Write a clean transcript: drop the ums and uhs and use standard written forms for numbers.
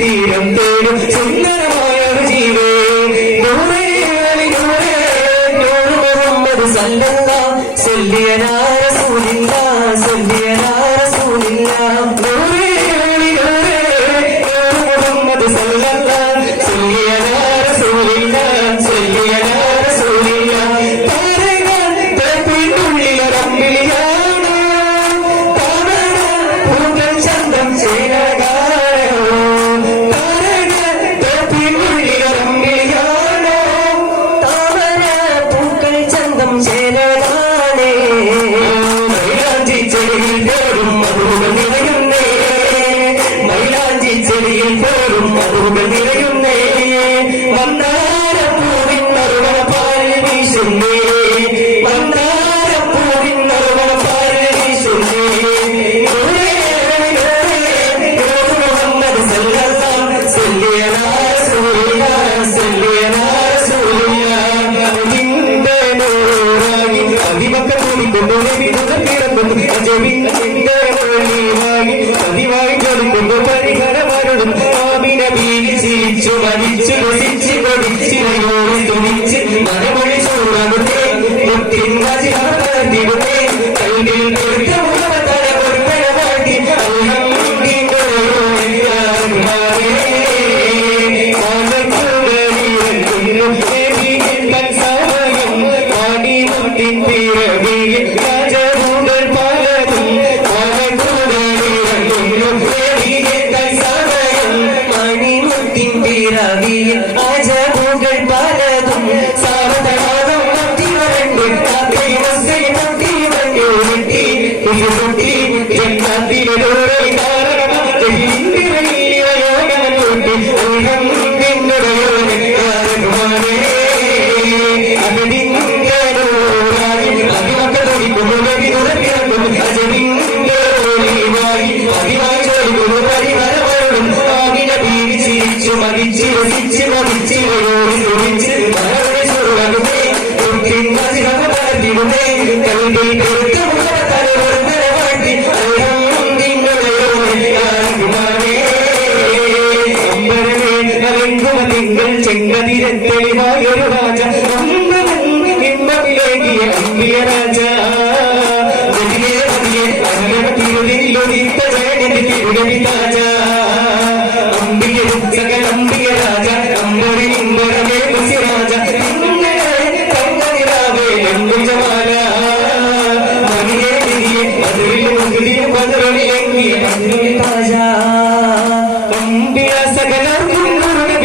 തീരം തേടും صلي على رسول الله صلي على رسول الله نوري نوري نوري محمد صلى الله صلي على رسول الله صلي على رسول الله താരക തപ്പിനുള്ളിൽ റബ്ബിലിയാണ് താമര പൂക്കൾ ചന്തം ചേരകാരോ താരക തപ്പിനുള്ളിൽ റബ്ബിലിയാണ് താമര പൂക്കൾ ചന്തം ചേരകാരേ മൈലാഞ്ചി ചെടിയിൽ പോലും മധുകൾ നിറയുന്നേ മൈലാഞ്ചി ചെടിയിൽ പോലും മധുകൾ നിറയുന്നേ മന്ദാരപ്പൂവിൻ നറുമണ പാൽ വീശുന്നേ മന്ദാരപ്പൂവിൻ നറുമണ പാൽ വീശുന്നേ മുഹമ്മദ് സല്ലല്ലാഹു സല്ലി അലാ റസൂലില്ലാഹ് സല്ലി അലാ റസൂലില്ലാഹ് അതിന്റെ നൂറായി അതിമക്ക കൂടിക്കൊണ്ട് നബി പിറന്നു അജവിന്റെ മൊഴിവായി പതിവായി ചൊല്ലിക്കൊണ്ട് പരിഹരമരുളും ആമിന ബീവി ചിരിച്ചു മരിച്ചു രസിച്ച് കൊടിച്ചിരയോട് തുണിച്ച് മരമൊഴി ചൂടാകുന്നേ മുത്തിൻ വചിടുന്നേ കൽവിൽ കൊടുത്ത മുഖത്തല കൊടുത്തല വാട്ടി ആജബുകൾ പലതും സാവധാനം മത്തി വരണ്ട് കാക്കൈ മസ്സൈ മത്തി വണ്ടി കുട്ടി ജന്മത്തിലൂടെ കാരണമാക്കി യോഗമൂട്ടി പിന്നുടയോനെ അതിന്റെ അതിമക്ക തൊടിക്കുന്നു പിറക്കുന്നു അജവിന്റെ ഒളിവായി അതിവായി ചോദിക്കുന്നു പരിഹരമരുളും ആകിന ബീവി ചിരിച്ചു മരിച്ചു രസിച്ച് മരിച്ചിരയോട് തുണിച്ച് മരമൊഴി ചൂടാകുന്നേ കുട്ടിൻ വചിടുന്നേ കൽവിൽ കൊടുത്ത മുഖത്തല കൊടുത്തല വാട്ടി തിങ്കൾ ചെങ്കതിരൻ തെളിവായൊരു രാജ ഇമ്പമിലേകിയ അമ്പിയ രാജ തിരുതിലൊരിത്ത ജയന്റെ തിരുടവി രാജ അമ്പിയരും സകല അമ്പിയ രാജ അമ്പരി ഇമ്പരമേ രാജ കങ്കനിരാവേ ലംബുജമാല മണിയെ തിരിയെ മധുരിൽ മുകുതിയും പതിരൊളിയെങ്കിയ രാജ അമ്പിയ സകല